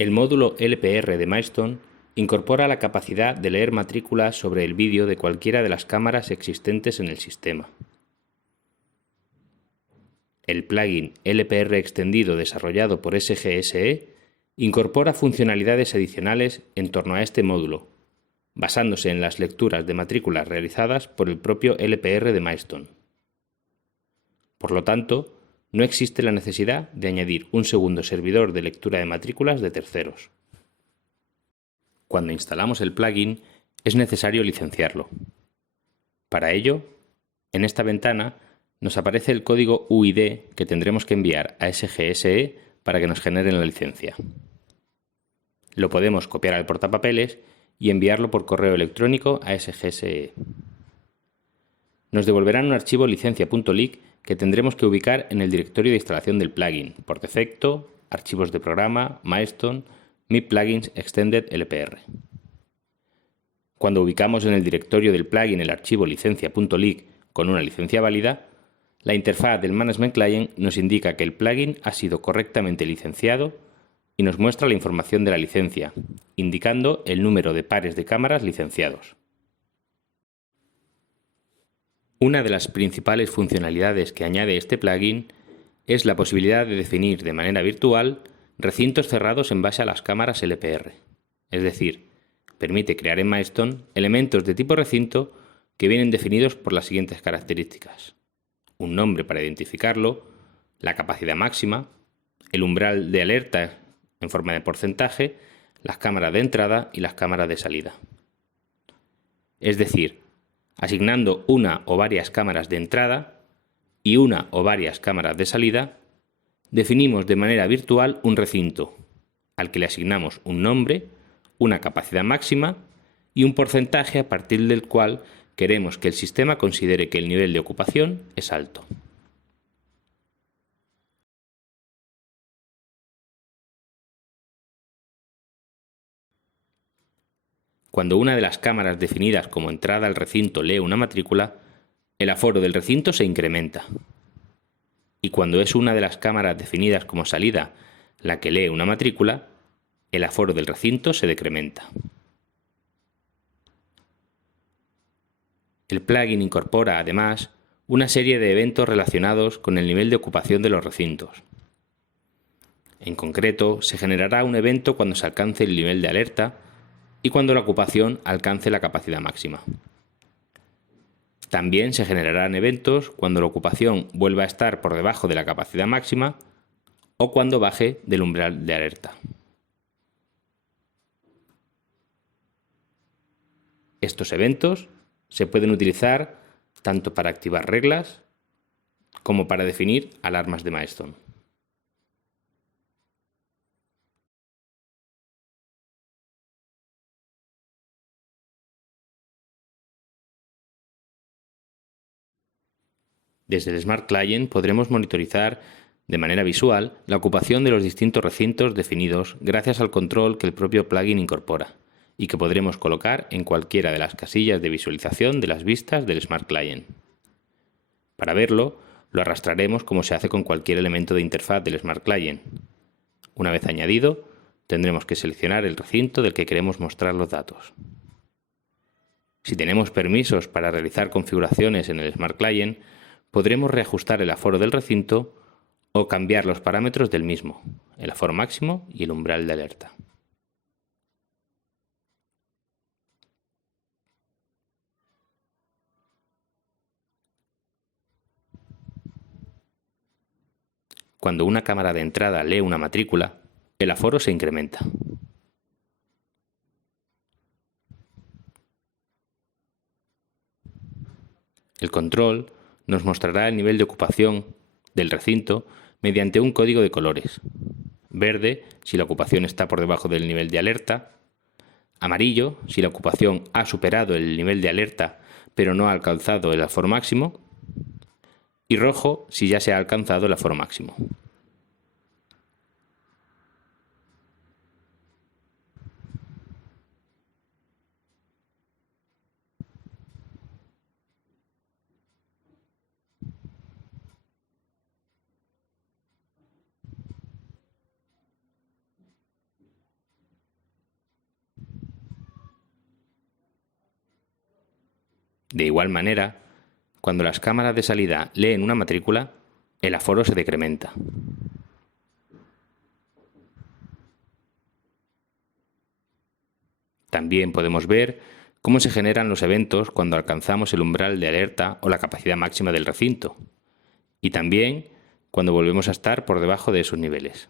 El módulo LPR de Milestone incorpora la capacidad de leer matrículas sobre el vídeo de cualquiera de las cámaras existentes en el sistema. El plugin LPR extendido desarrollado por SGSE incorpora funcionalidades adicionales en torno a este módulo, basándose en las lecturas de matrículas realizadas por el propio LPR de Milestone. Por lo tanto, no existe la necesidad de añadir un segundo servidor de lectura de matrículas de terceros. Cuando instalamos el plugin, es necesario licenciarlo. Para ello, en esta ventana nos aparece el código UID que tendremos que enviar a SGSE para que nos generen la licencia. Lo podemos copiar al portapapeles y enviarlo por correo electrónico a SGSE. Nos devolverán un archivo licencia.lic que tendremos que ubicar en el directorio de instalación del plugin, por defecto, archivos de programa, Milestone, Mi Plugins Extended LPR. Cuando ubicamos en el directorio del plugin el archivo licencia.lic con una licencia válida, la interfaz del Management Client nos indica que el plugin ha sido correctamente licenciado y nos muestra la información de la licencia, indicando el número de pares de cámaras licenciados. Una de las principales funcionalidades que añade este plugin es la posibilidad de definir de manera virtual recintos cerrados en base a las cámaras LPR. Es decir, permite crear en Milestone elementos de tipo recinto que vienen definidos por las siguientes características: un nombre para identificarlo, la capacidad máxima, el umbral de alerta en forma de porcentaje, las cámaras de entrada y las cámaras de salida. Es decir, asignando una o varias cámaras de entrada y una o varias cámaras de salida, definimos de manera virtual un recinto, al que le asignamos un nombre, una capacidad máxima y un porcentaje a partir del cual queremos que el sistema considere que el nivel de ocupación es alto. Cuando una de las cámaras definidas como entrada al recinto lee una matrícula, el aforo del recinto se incrementa. Y cuando es una de las cámaras definidas como salida la que lee una matrícula, el aforo del recinto se decrementa. El plugin incorpora, además, una serie de eventos relacionados con el nivel de ocupación de los recintos. En concreto, se generará un evento cuando se alcance el nivel de alerta y cuando la ocupación alcance la capacidad máxima. También se generarán eventos cuando la ocupación vuelva a estar por debajo de la capacidad máxima o cuando baje del umbral de alerta. Estos eventos se pueden utilizar tanto para activar reglas como para definir alarmas de Milestone. Desde el Smart Client podremos monitorizar de manera visual la ocupación de los distintos recintos definidos gracias al control que el propio plugin incorpora y que podremos colocar en cualquiera de las casillas de visualización de las vistas del Smart Client. Para verlo, lo arrastraremos como se hace con cualquier elemento de interfaz del Smart Client. Una vez añadido, tendremos que seleccionar el recinto del que queremos mostrar los datos. Si tenemos permisos para realizar configuraciones en el Smart Client, podremos reajustar el aforo del recinto o cambiar los parámetros del mismo, el aforo máximo y el umbral de alerta. Cuando una cámara de entrada lee una matrícula, el aforo se incrementa. El control nos mostrará el nivel de ocupación del recinto mediante un código de colores: verde si la ocupación está por debajo del nivel de alerta, amarillo si la ocupación ha superado el nivel de alerta pero no ha alcanzado el aforo máximo, y rojo si ya se ha alcanzado el aforo máximo. De igual manera, cuando las cámaras de salida leen una matrícula, el aforo se decrementa. También podemos ver cómo se generan los eventos cuando alcanzamos el umbral de alerta o la capacidad máxima del recinto, y también cuando volvemos a estar por debajo de esos niveles.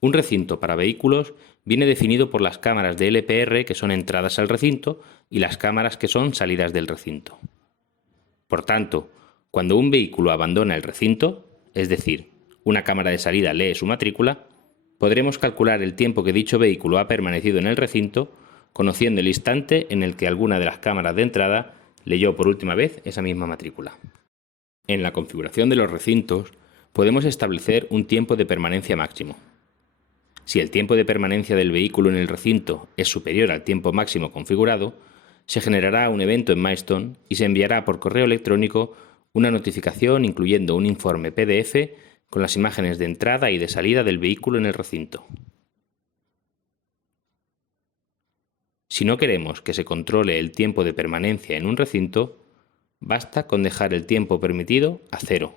Un recinto para vehículos viene definido por las cámaras de LPR que son entradas al recinto y las cámaras que son salidas del recinto. Por tanto, cuando un vehículo abandona el recinto, es decir, una cámara de salida lee su matrícula, podremos calcular el tiempo que dicho vehículo ha permanecido en el recinto, conociendo el instante en el que alguna de las cámaras de entrada leyó por última vez esa misma matrícula. En la configuración de los recintos, podemos establecer un tiempo de permanencia máximo. Si el tiempo de permanencia del vehículo en el recinto es superior al tiempo máximo configurado, se generará un evento en Milestone y se enviará por correo electrónico una notificación incluyendo un informe PDF con las imágenes de entrada y de salida del vehículo en el recinto. Si no queremos que se controle el tiempo de permanencia en un recinto, basta con dejar el tiempo permitido a 0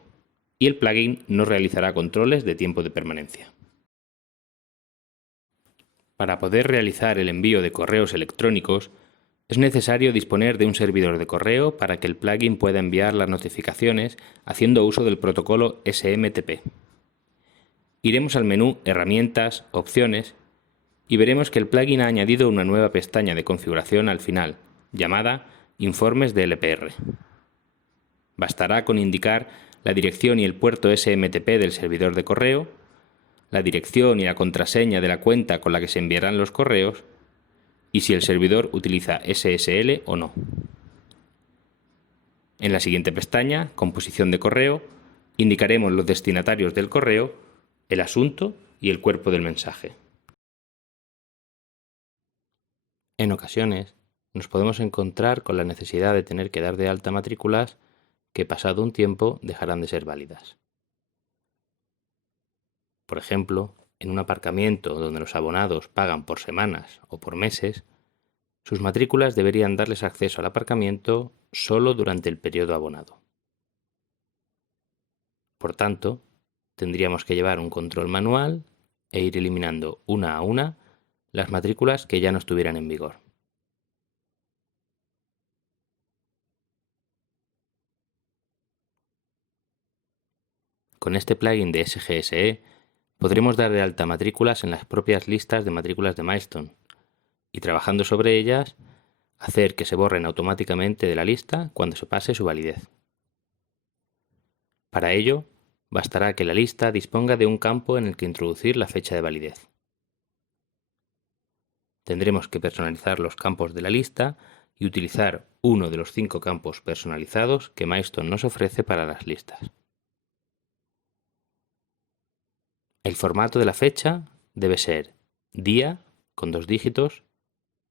y el plugin no realizará controles de tiempo de permanencia. Para poder realizar el envío de correos electrónicos, es necesario disponer de un servidor de correo para que el plugin pueda enviar las notificaciones haciendo uso del protocolo SMTP. Iremos al menú Herramientas, Opciones y veremos que el plugin ha añadido una nueva pestaña de configuración al final, llamada Informes de LPR. Bastará con indicar la dirección y el puerto SMTP del servidor de correo, la dirección y la contraseña de la cuenta con la que se enviarán los correos y si el servidor utiliza SSL o no. En la siguiente pestaña, Composición de correo, indicaremos los destinatarios del correo, el asunto y el cuerpo del mensaje. En ocasiones, nos podemos encontrar con la necesidad de tener que dar de alta matrículas que pasado un tiempo dejarán de ser válidas. Por ejemplo, en un aparcamiento donde los abonados pagan por semanas o por meses, sus matrículas deberían darles acceso al aparcamiento solo durante el periodo abonado. Por tanto, tendríamos que llevar un control manual e ir eliminando una a una las matrículas que ya no estuvieran en vigor. Con este plugin de SGSE podremos dar de alta matrículas en las propias listas de matrículas de Milestone y trabajando sobre ellas, hacer que se borren automáticamente de la lista cuando se pase su validez. Para ello, bastará que la lista disponga de un campo en el que introducir la fecha de validez. Tendremos que personalizar los campos de la lista y utilizar uno de los 5 campos personalizados que Milestone nos ofrece para las listas. El formato de la fecha debe ser día con 2 dígitos,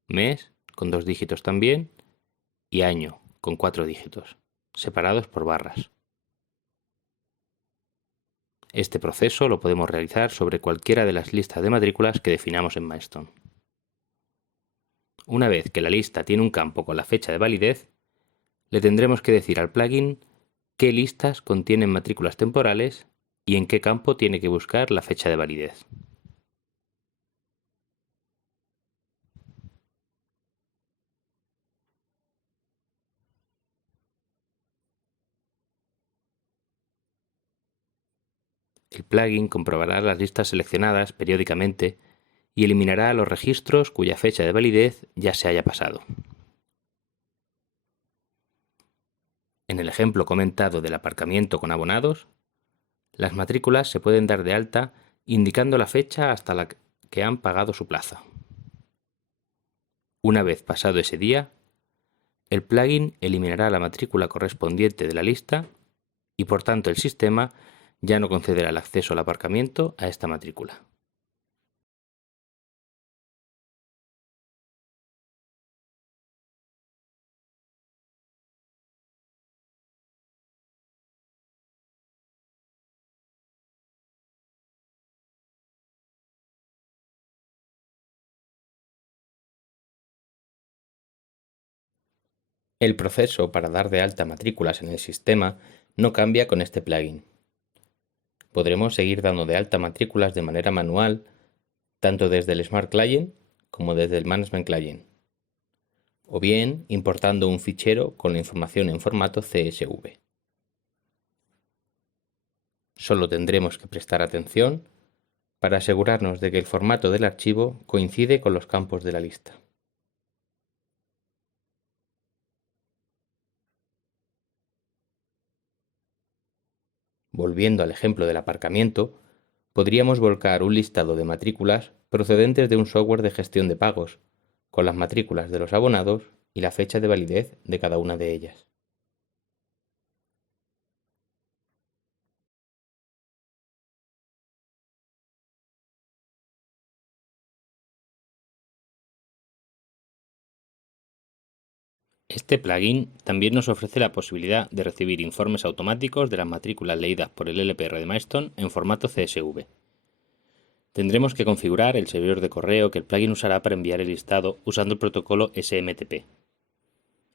mes con 2 dígitos también y año con 4 dígitos, separados por barras. Este proceso lo podemos realizar sobre cualquiera de las listas de matrículas que definamos en Milestone. Una vez que la lista tiene un campo con la fecha de validez, le tendremos que decir al plugin qué listas contienen matrículas temporales y en qué campo tiene que buscar la fecha de validez. El plugin comprobará las listas seleccionadas periódicamente y eliminará los registros cuya fecha de validez ya se haya pasado. En el ejemplo comentado del aparcamiento con abonados, las matrículas se pueden dar de alta indicando la fecha hasta la que han pagado su plaza. Una vez pasado ese día, el plugin eliminará la matrícula correspondiente de la lista y por tanto el sistema ya no concederá el acceso al aparcamiento a esta matrícula. El proceso para dar de alta matrículas en el sistema no cambia con este plugin. Podremos seguir dando de alta matrículas de manera manual, tanto desde el Smart Client como desde el Management Client, o bien importando un fichero con la información en formato CSV. Solo tendremos que prestar atención para asegurarnos de que el formato del archivo coincide con los campos de la lista. Volviendo al ejemplo del aparcamiento, podríamos volcar un listado de matrículas procedentes de un software de gestión de pagos, con las matrículas de los abonados y la fecha de validez de cada una de ellas. Este plugin también nos ofrece la posibilidad de recibir informes automáticos de las matrículas leídas por el LPR de Milestone en formato CSV. Tendremos que configurar el servidor de correo que el plugin usará para enviar el listado usando el protocolo SMTP.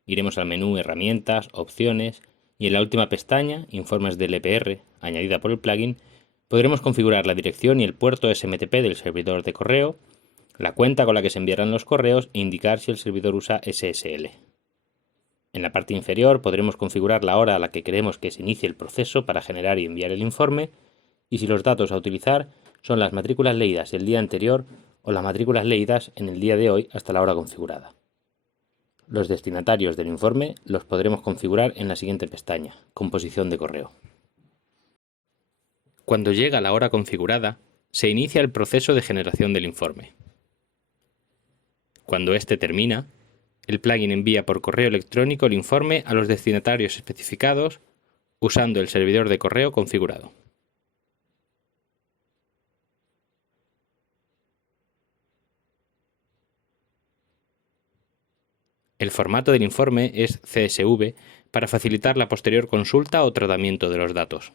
Iremos al menú Herramientas, Opciones y en la última pestaña, Informes de LPR, añadida por el plugin, podremos configurar la dirección y el puerto SMTP del servidor de correo, la cuenta con la que se enviarán los correos e indicar si el servidor usa SSL. En la parte inferior podremos configurar la hora a la que queremos que se inicie el proceso para generar y enviar el informe y si los datos a utilizar son las matrículas leídas el día anterior o las matrículas leídas en el día de hoy hasta la hora configurada. Los destinatarios del informe los podremos configurar en la siguiente pestaña, Composición de correo. Cuando llega la hora configurada, se inicia el proceso de generación del informe. Cuando éste termina, el plugin envía por correo electrónico el informe a los destinatarios especificados usando el servidor de correo configurado. El formato del informe es CSV para facilitar la posterior consulta o tratamiento de los datos.